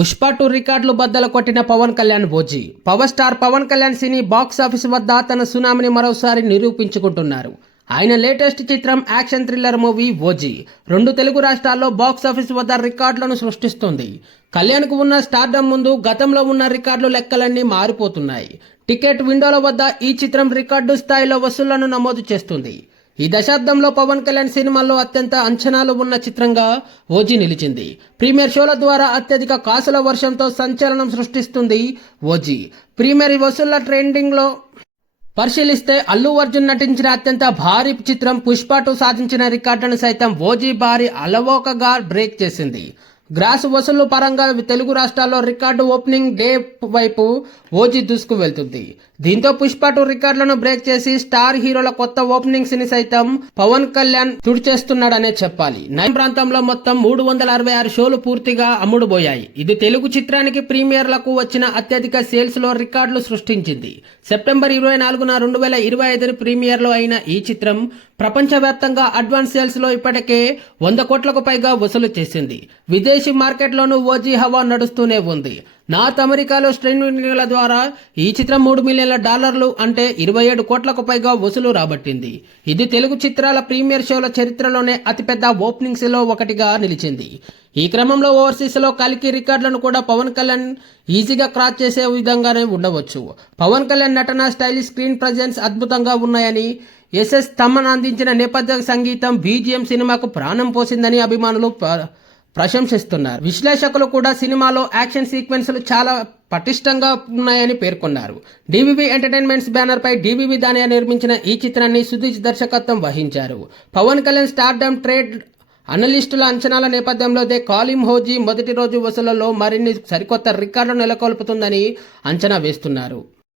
Pushpa two రికార్డులు బద్దలు కొట్టిన Pawan Kalyan భోజీ. Power star Pawan Kalyan cine box office వద్ద తన సునామీని మరోసారి నిరూపించుకుంటున్నారు. ఆయన లేటెస్ట్ చిత్రం యాక్షన్ థ్రిల్లర్ మూవీ ఓజీ రెండు తెలుగు రాష్ట్రాల్లో బాక్స్ ఆఫీస్ వద్ద రికార్డులను సృష్టిస్తుంది. కళ్యాణ్కు ఉన్న స్టార్డమ్ ముందు గతంలో ఉన్న రికార్డులు లెక్కలన్నీ మారిపోతున్నాయి. టికెట్ విండోల వద్ద ఈ చిత్రం రికార్డు స్థాయిలో వసూళ్ళను నమోదు చేస్తుంది. ఈ దశాబ్దంలో పవన్ కళ్యాణ్ సినిమాల్లో అత్యంత అంచనాలు ఉన్న చిత్రంగా ఓజీ నిలిచింది. ప్రీమియర్ షోల ద్వారా అత్యధిక కాసుల వర్షంతో సంచలనం సృష్టిస్తుంది ఓజీ. ప్రీమియర్ వసూళ్ళ ట్రెండింగ్లో పరిశీలిస్తే అల్లు అర్జున్ నటించిన అత్యంత భారీ చిత్రం పుష్ప టూ సాధించిన రికార్డును సైతం ఓజీ భారీ అలవోకగా బ్రేక్ చేసింది. గ్రాస్ వసూలు పరంగా తెలుగు రాష్ట్రాల్లో రికార్డు ఓపెనింగ్ డే వైపు ఓజీ దూసుకు వెళ్తుంది. దీంతో పుష్ప టూ రికార్డులను బ్రేక్ చేసి స్టార్ హీరోల కొత్త ఓపెనింగ్స్ని సైతం పవన్ కళ్యాణ్ తుడిచేస్తున్నాడనే చెప్పాలి. నయం ప్రాంతంలో మొత్తం మూడు వందల అరవై ఆరు షోలు పూర్తిగా అమ్ముడుపోయాయి. ఇది తెలుగు చిత్రానికి ప్రీమియర్లకు వచ్చిన అత్యధిక సేల్స్లో రికార్డులు సృష్టించింది. సెప్టెంబర్ ఇరవై నాలుగున రెండు వేల ఇరవై ఐదు ప్రీమియర్లో అయిన ఈ చిత్రం ప్రపంచవ్యాప్తంగా అడ్వాన్స్ సేల్స్లో ఇప్పటికే వంద కోట్లకు పైగా వసూలు చేసింది. విదేశీ మార్కెట్లోనూ ఓజీ హవా నడుస్తూనే ఉంది. నార్త్ అమెరికాలో స్ట్రీమింగ్ల ద్వారా ఈ చిత్రం మూడు మిలియన్ల డాలర్లు అంటే ఇరవై ఏడు కోట్లకు పైగా వసూలు రాబట్టింది. ఇది తెలుగు చిత్రాల ప్రీమియర్ షోల చరిత్రలోనే అతిపెద్ద ఓపెనింగ్స్లో ఒకటిగా నిలిచింది. ఈ క్రమంలో ఓవర్సీస్లో కలికి రికార్డులను కూడా పవన్ కళ్యాణ్ ఈజీగా క్రాస్ చేసే విధంగానే ఉండవచ్చు. పవన్ కళ్యాణ్ నటన స్టైలిష్ స్క్రీన్ ప్రజెన్స్ అద్భుతంగా ఉన్నాయని ఎస్ఎస్ తమ్మన్ అందించిన నేపథ్య సంగీతం బీజిఎం సినిమాకు ప్రాణం పోసిందని అభిమానులు ప్రశంసిస్తున్నారు. విశ్లేషకులు కూడా సినిమాలో యాక్షన్ సీక్వెన్స్లు చాలా పటిష్టంగా ఉన్నాయని పేర్కొన్నారు. డివివి ఎంటర్టైన్మెంట్స్ బ్యానర్ పై డివివి దానియా నిర్మించిన ఈ చిత్రాన్ని సుధీష్ దర్శకత్వం వహించారు. పవన్ కళ్యాణ్ స్టార్డమ్ ట్రేడ్ అనలిస్టుల అంచనాల నేపథ్యంలో దే కాలిం హోజీ మొదటి రోజు వసూళ్ళలో మరిన్ని సరికొత్త రికార్డు నెలకొల్పుతుందని అంచనా వేస్తున్నారు.